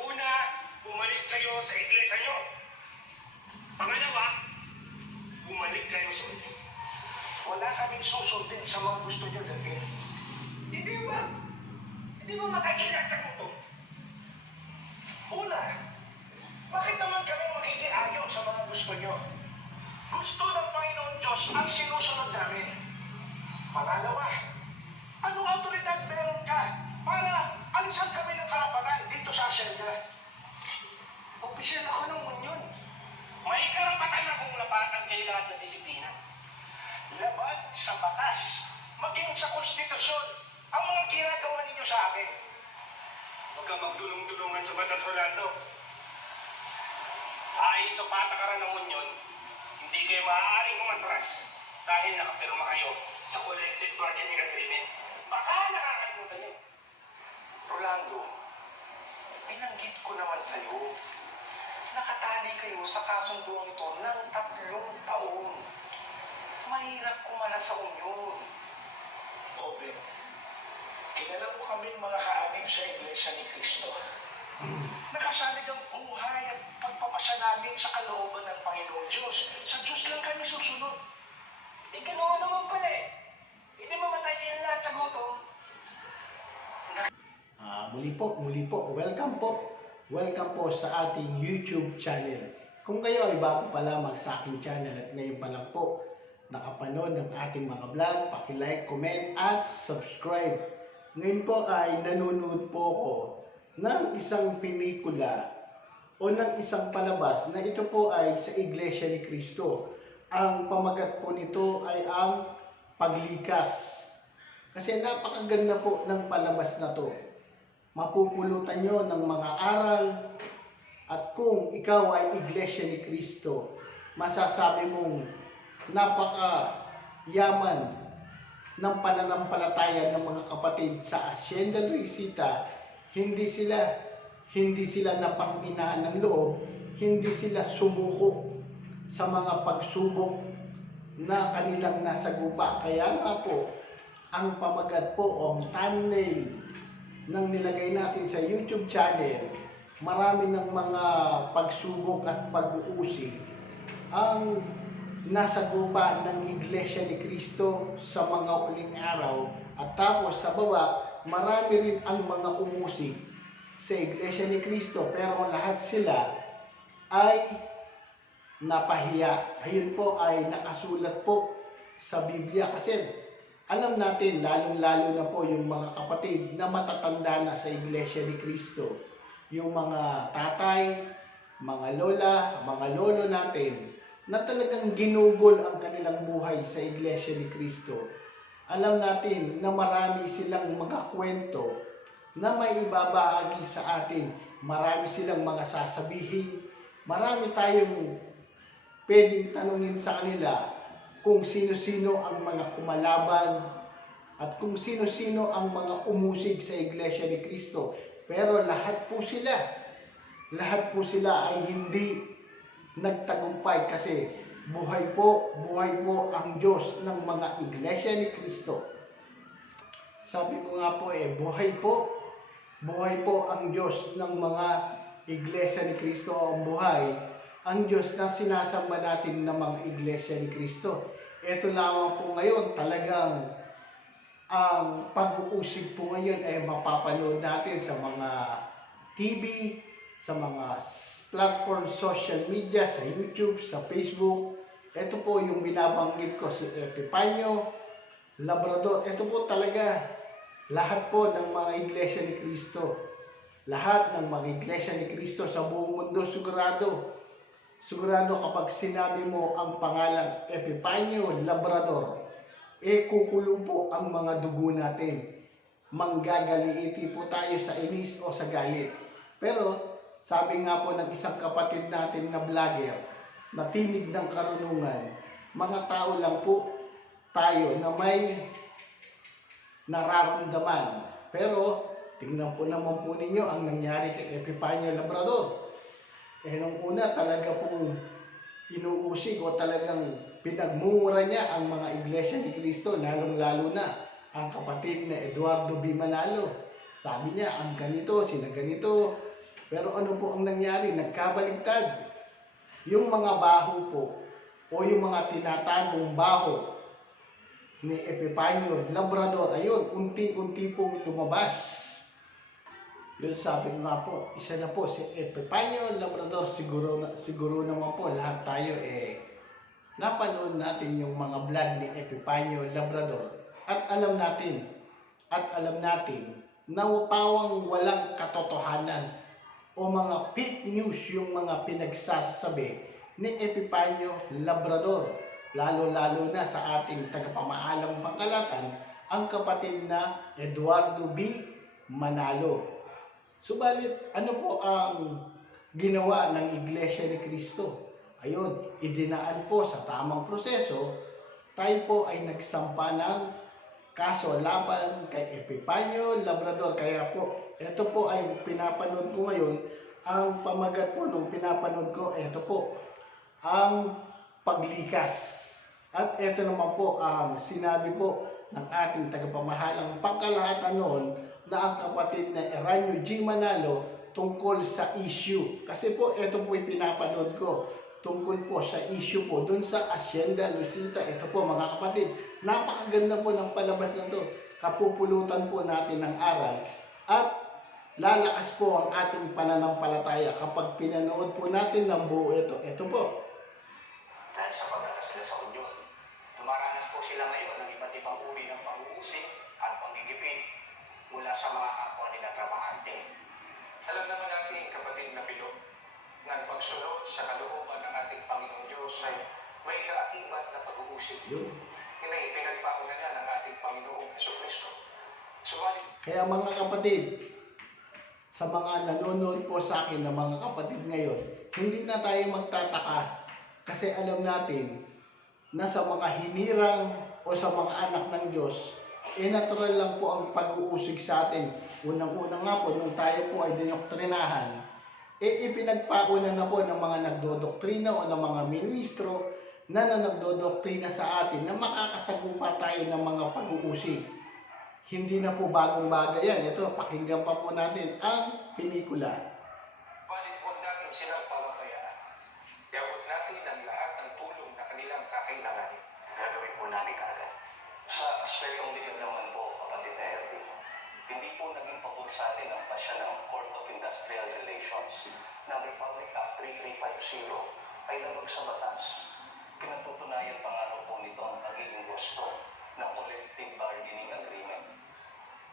Una, umalis kayo sa iglesia nyo. Pangalawa, bumalik kayo sa mundo. Wala kaming susundin sa mga gusto niyo, Delphine. Hindi ba? Hindi ba matagilan sa gutom? Una, bakit naman kami makikiayon sa mga gusto niyo? Gusto ng Panginoon Diyos ang sinusunod namin. Pangalawa, anong autoridad meron ka para alisan kami ng karapatan dito sa asyenda? Opisyal ako ng munyon. May karapatan akong lapatan kay lahat ng disiplina. Labad sa batas, maging sa konstitusyon, ang mga ginagawa ninyo sa akin. Huwag kang magdulong-dulungan sa batas, Rolando. Ayon sa patakaran ng Union, hindi kayo maaaring umatras dahil nakapirma kayo sa collective bargaining agreement. Baka nakakalimutan niyo. Rolando, binanggit ko naman sa'yo, nakatali kayo sa kasunduang ito ng tatlong taon. Mahirap kumala sa unyon. Obed, kilala mo kaming mga kaanib sa Iglesia ni Cristo. Nakasalig ang buhay at pagpapasya namin sa kalooban ng Panginoong Diyos. Sa Diyos lang kami susunod. Eh, ganoon naman pala eh. Hindi mamatay din lahat sa gutom. Ah, muli po, muli po, welcome po. Welcome po sa ating YouTube channel. Kung kayo ay bago pa lamang sa aking channel at ngayon pa lang po nakapanood ng ating mga vlog, paki-like, comment at subscribe. Ngayon po ay nanonood po ako ng isang pelikula o ng isang palabas na ito po ay sa Iglesia ni Cristo. Ang pamagat po nito ay ang paglikas. Kasi napakaganda po ng palabas na to mapupulutan nyo ng mga aral at kung ikaw ay iglesia ni Kristo, masasabi mong napaka yaman ng pananampalataya ng mga kapatid sa Hacienda Luisita, hindi sila hindi sila napanghinaan ng loob, hindi sila sumuko sa mga pagsubok na kanilang nasa guba. Kaya nga po, ang pamagat po o ang thumbnail nang nilagay natin sa YouTube channel, marami ng mga pagsubok at pag-uusig ang nasa gupa ng Iglesia ni Cristo sa mga uling araw. At tapos sa baba, marami rin ang mga umusig sa Iglesia ni Cristo. Pero lahat sila ay napahiya. Ayun po ay nakasulat po sa Biblia. Kasi alam natin, lalong-lalo na po yung mga kapatid na matatanda na sa Iglesia ni Cristo. Yung mga tatay, mga lola, mga lolo natin, na talagang ginugol ang kanilang buhay sa Iglesia ni Cristo. Alam natin na marami silang mga kwento na may ibabahagi sa atin. Marami silang mga sasabihin. Marami tayong pwedeng tanungin sa kanila kung sino-sino ang mga kumalaban at kung sino-sino ang mga umusig sa Iglesia ni Cristo. Pero lahat po sila, lahat po sila ay hindi nagtagumpay kasi buhay po, buhay po ang Diyos ng mga Iglesia ni Cristo. Sabi ko nga po eh, buhay po, buhay po ang Diyos ng mga Iglesia ni Cristo ang buhay ang Diyos na sinasamba natin ng mga iglesia ni Kristo. Ito lamang po ngayon, talagang ang pag-uusig po ngayon ay mapapanood natin sa mga TV, sa mga platform social media, sa YouTube, sa Facebook. Ito po yung binabanggit ko si Epipanyo, Labrador. Ito po talaga lahat po ng mga iglesia ni Kristo. Lahat ng mga iglesia ni Kristo sa buong mundo sigurado Sigurado kapag sinabi mo ang pangalang Epipanyo Labrador, eh kukulo po ang mga dugo natin. Manggagaliiti po tayo sa inis o sa galit. Pero sabi nga po ng isang kapatid natin na vlogger, na tinig ng karunungan, mga tao lang po tayo na may nararamdaman. Pero tingnan po naman po ninyo ang nangyari kay Epipanyo Labrador. Eh nung una talaga pong inuusig o talagang pinagmumura niya ang mga iglesia ni Cristo, lalong-lalo na ang kapatid na Eduardo B. Manalo. Sabi niya, ang ganito, sila ganito. Pero ano po ang nangyari? Nagkabaligtad. Yung mga baho po, o yung mga tinatagong baho ni Epipanyo Labrador, ayun, unti-unti pong lumabas. Yun sabi ko nga po, isa na po si Epipanyo Labrador, siguro, siguro naman po lahat tayo eh napanood natin yung mga vlog ni Epipanyo Labrador at alam natin, at alam natin na pawang walang katotohanan o mga fake news yung mga pinagsasabi ni Epipanyo Labrador lalo-lalo na sa ating tagapamaalang pangkalatan ang kapatid na Eduardo B. Manalo. Subalit, ano po ang ginawa ng Iglesia ni Cristo? Ayun, idinaan po sa tamang proseso, tayo po ay nagsampa ng kaso laban kay Epipanyo Labrador. Kaya po, ito po ay pinapanood ko ngayon. Ang pamagat po nung pinapanood ko, ito po, ang paglikas. At ito naman po ang sinabi po ng ating tagapamahalang pangkalahatan noon na ang kapatid na Eranio G. Manalo tungkol sa issue. Kasi po, ito po yung pinapanood ko tungkol po sa issue po dun sa Hacienda Lucita. Ito po mga kapatid, napakaganda po ng palabas na to. Kapupulutan po natin ng aral at lalakas po ang ating pananampalataya kapag pinanood po natin ng buo ito. Ito po. Dahil sa pagdalas nila sa unyon, dumaranas po sila ngayon ng iba't ibang uri ng pag-uusig at panggigipin mula sa mga kapwa nila trabahante. Alam naman natin, kapatid na bilog, na pagsunod sa kalooban ng ating Panginoong Diyos ay may kaakibat na pag-uusig. Yun. Yun ay pinagpauna niya ng ating Panginoong Heso Kristo. Subalit, Kaya mga kapatid, sa mga nanonood po sa akin na mga kapatid ngayon, hindi na tayo magtataka kasi alam natin na sa mga hinirang o sa mga anak ng Diyos, eh natural lang po ang pag-uusig sa atin. Unang-una nga po, nung tayo po ay dinoktrinahan, eh ipinagpauna na po ng mga nagdodoktrina o ng mga ministro na na nagdodoktrina sa atin na makakasagupa tayo ng mga pag-uusig. Hindi na po bagong bagay yan. Ito, pakinggan pa po natin ang pelikula. balit huwag natin silang sa atin ang pasya ng Court of Industrial Relations na Republic Act 3350 ay labag sa batas. Pinatutunayan pa nga raw po nito ang pagiging gusto ng collective bargaining agreement.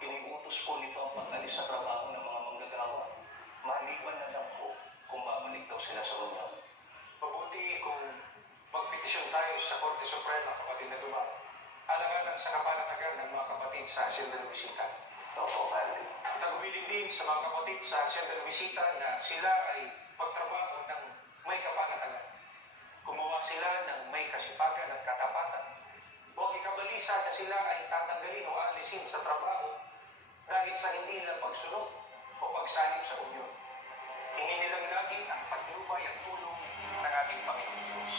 Iniutos po nito ang pag-alis sa trabaho ng mga manggagawa. Maliban na lang po kung babalik daw sila sa union. Mabuti kung magpetisyon tayo sa Korte Suprema, kapatid na Duma. Alang-alang sa kapanatagan ng mga kapatid sa Hacienda Luisita. Opo, Andy. Tagubilin din sa mga kapatid sa Hacienda Luisita na sila ay magtrabaho ng may kapanatagan. Gumawa sila ng may kasipagan at katapatan. Huwag ikabalisa na sila ay tatanggalin o alisin sa trabaho dahil sa hindi nila pagsunod o pagsanib sa unyon. Hingi nilang lagi ang patnubay at tulong ng ating Panginoon Diyos.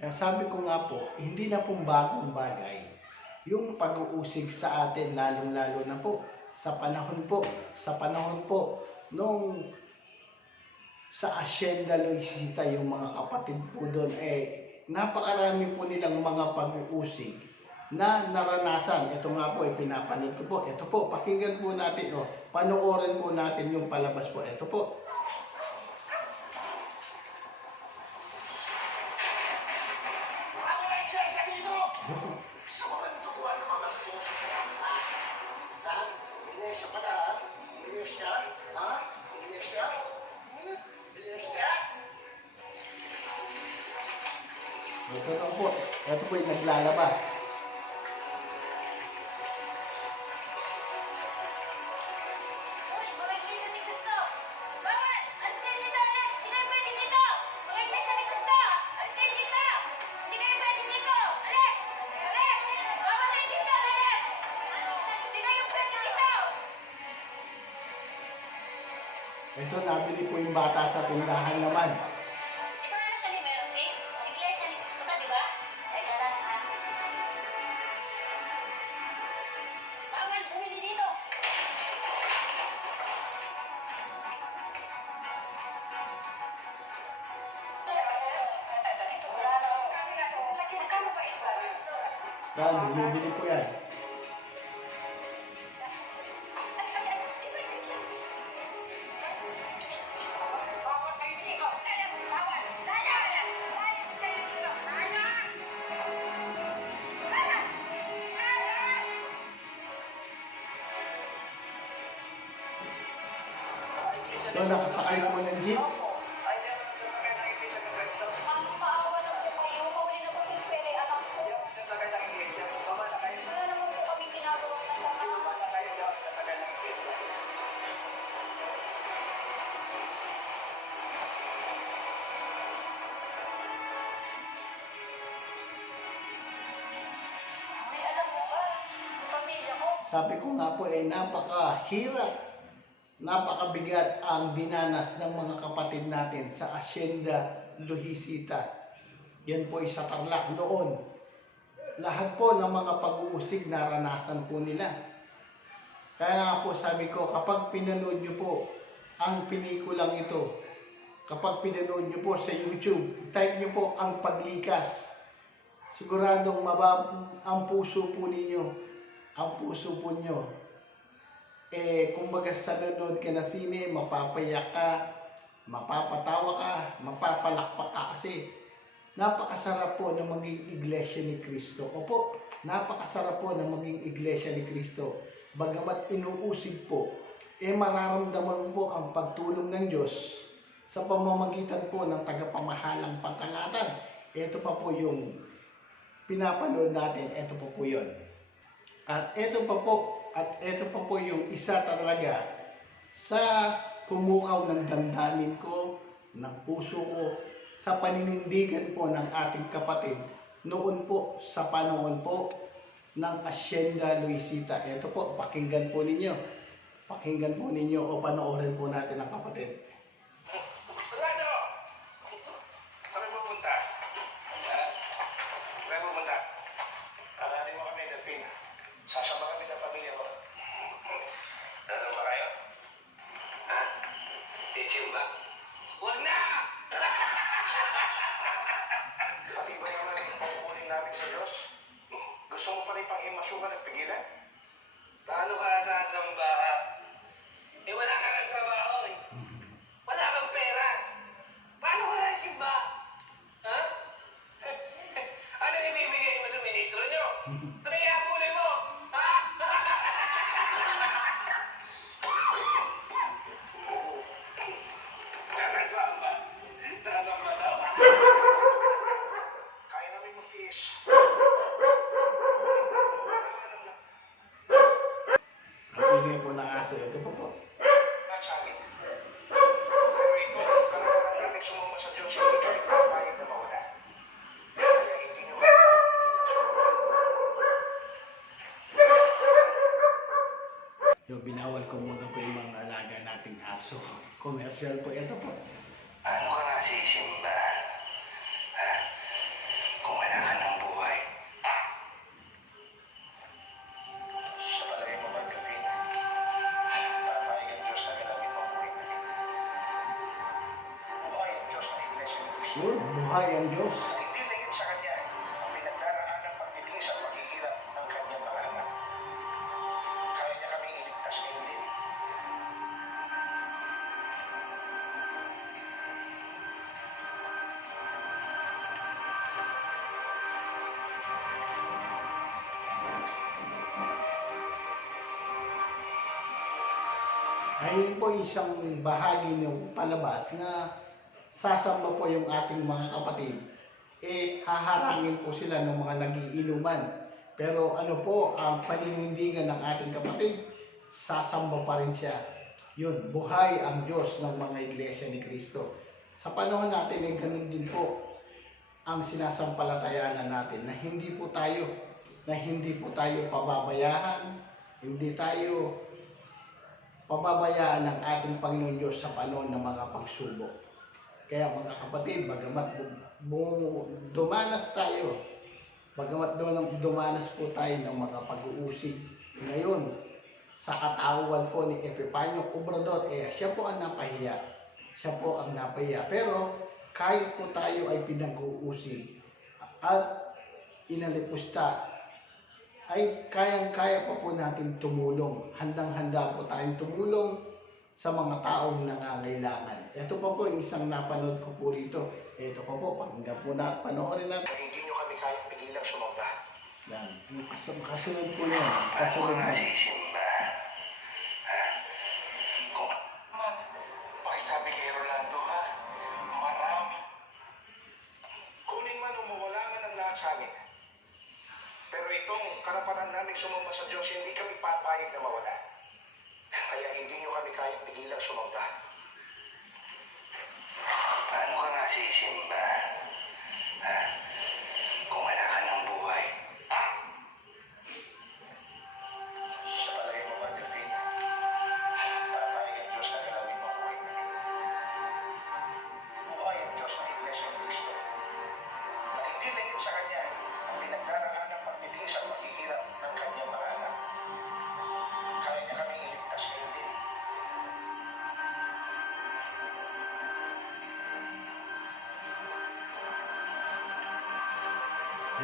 Kaya sabi ko nga po, hindi na pong bagong bagay yung pag-uusig sa atin, lalong-lalo na po sa panahon po, sa panahon po nung sa Hacienda Luisita, yung mga kapatid po doon, eh, napakarami po nilang mga pag-uusig na naranasan. Ito nga po, eh, pinapanood ko po. Ito po, pakinggan po natin, oh, panoorin po natin yung palabas po. Ito po. Mga tukuhan ng mga bastos. Ha? Iglesia pala, ha? Iglesia? Ha? Iglesia? Hmm? Iglesia? Ito na po. Ito po yung naglalabas. Ito, nabili po yung bata sa tindahan naman. Mo ba, ang pamilya ko, Sabi ko nga po, eh, napakahirap, napakabigat ang dinanas ng mga kapatid natin sa Hacienda Luhisita. Yan po ay sa Tarlac noon. Lahat po ng mga pag-uusig naranasan po nila. Kaya nga po sabi ko, kapag pinanood nyo po ang pinikulang ito, kapag pinanood nyo po sa YouTube, type nyo po ang paglikas. Siguradong mabab ang puso po ninyo ang puso po nyo. Eh, kumbaga sa nanonood ka na sine, mapapayak ka, mapapatawa ka, mapapalakpak ka kasi napakasarap po na maging iglesia ni Kristo. Opo, napakasarap po na maging iglesia ni Kristo. Bagamat inuusig po, eh mararamdaman po ang pagtulong ng Diyos sa pamamagitan po ng tagapamahalang pangkalatan. Ito pa po yung pinapanood natin, ito po po yun. At ito pa po, at ito pa po yung isa talaga sa pumukaw ng damdamin ko, ng puso ko, sa paninindigan po ng ating kapatid noon po sa panahon po ng Hacienda Luisita. Ito po, pakinggan po ninyo. Pakinggan po ninyo o panoorin po natin ang kapatid. Okay. Yung binawal ko muna po yung mga alaga nating aso. Commercial po. Ito po. Ano ka nga sisimba? Ayun po isang bahagi ng palabas na sasamba po yung ating mga kapatid. Eh, haharangin po sila ng mga nagiinuman. Pero ano po, ang paninindigan ng ating kapatid, sasamba pa rin siya. Yun, buhay ang Diyos ng mga iglesia ni Kristo. Sa panahon natin, eh, ganun din po ang sinasampalatayanan natin na hindi po tayo, na hindi po tayo pababayahan, hindi tayo pababayaan ng ating Panginoon Diyos sa panahon ng mga pagsubok. Kaya mga kapatid, bagamat dumanas tayo, bagamat dum- dumanas po tayo ng mga pag-uusig ngayon, sa katawan po ni Epipanyo Obrador, eh, siya po ang napahiya. Siya po ang napahiya. Pero kahit po tayo ay pinag-uusig at inalipusta ay kayang-kaya pa po natin tumulong. Handang-handa po tayong tumulong sa mga taong nangangailangan. Ito pa po yung isang napanood ko po rito. Ito pa po, pakinggan po natin, panoorin natin. Hindi nyo kami kaya pigilang sumamba. Yan, kasunod, kasunod po yan. Kasunod po. sisimba? Kung man, pakisabi kay Rolando ha, marami. Kunin man o mawala man ang lahat sa amin. Itong karapatan namin sumamba sa Diyos, hindi kami papayag na mawala. Kaya hindi nyo kami kaya pigilang sumamba. Paano ka nga sisimba? Ha?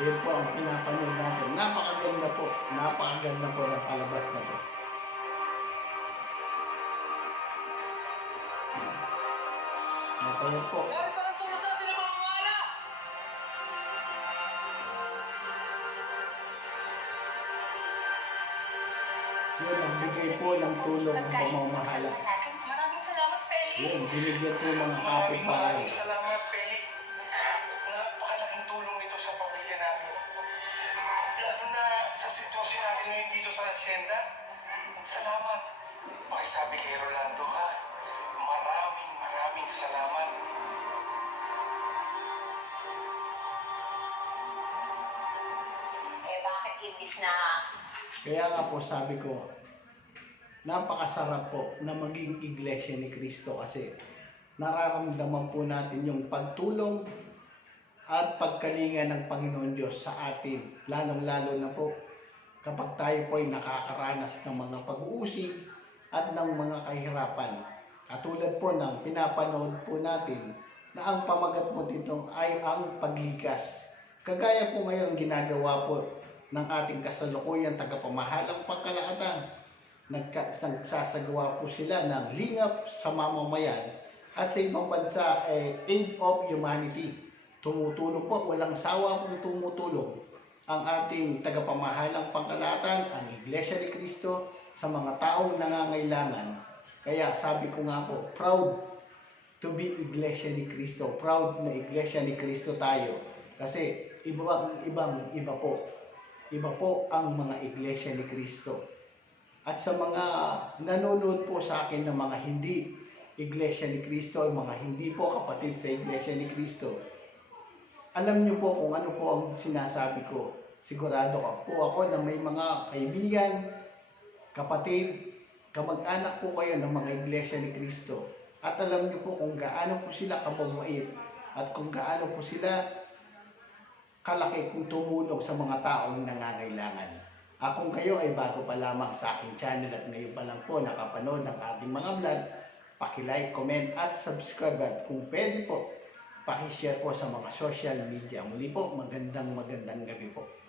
Ayan po ang pinapanood natin. Napakaganda po. Napakaganda po ng palabas na to. At ayan po. Yun, nagbigay po ng tulong ng pamamahala. Maraming salamat, Feli. Yun, binigyan po ng mga Maraming kapitbahay. maraming salamat, sa asyenda. Salamat. Pakisabi kay Rolando ha. Maraming maraming salamat. Eh, bakit ibis na Kaya nga po sabi ko, napakasarap po na maging iglesia ni Kristo kasi nararamdaman po natin yung pagtulong at pagkalinga ng Panginoon Diyos sa atin. Lalong-lalo na po kapag tayo po ay nakakaranas ng mga pag-uusig at ng mga kahirapan. Katulad po ng pinapanood po natin na ang pamagat mo dito ay ang paglikas. Kagaya po ngayon ginagawa po ng ating kasalukuyan tagapamahalang pangkalahatan. Nagka, nagsasagawa po sila ng lingap sa mamamayan at sa ibang bansa, eh, aid of humanity. Tumutulong po, walang sawa pong tumutulong ang ating tagapamahalang pangkalahatan, ang Iglesia ni Cristo sa mga taong nangangailangan. Kaya sabi ko nga po, proud to be Iglesia ni Cristo. Proud na Iglesia ni Cristo tayo. Kasi iba, ibang iba po. Iba po ang mga Iglesia ni Cristo. At sa mga nanonood po sa akin ng mga hindi Iglesia ni Cristo, mga hindi po kapatid sa Iglesia ni Cristo, alam niyo po kung ano po ang sinasabi ko. Sigurado ka po ako na may mga kaibigan, kapatid, kamag-anak po kayo ng mga iglesia ni Kristo. At alam niyo po kung gaano po sila kababait at kung gaano po sila kalaki kung tumulong sa mga taong nangangailangan. At kung kayo ay bago pa lamang sa aking channel at ngayon pa lang po nakapanood ng ating mga vlog, paki-like, comment at subscribe at kung pwede po, paki-share po sa mga social media. Muli po, magandang magandang gabi po.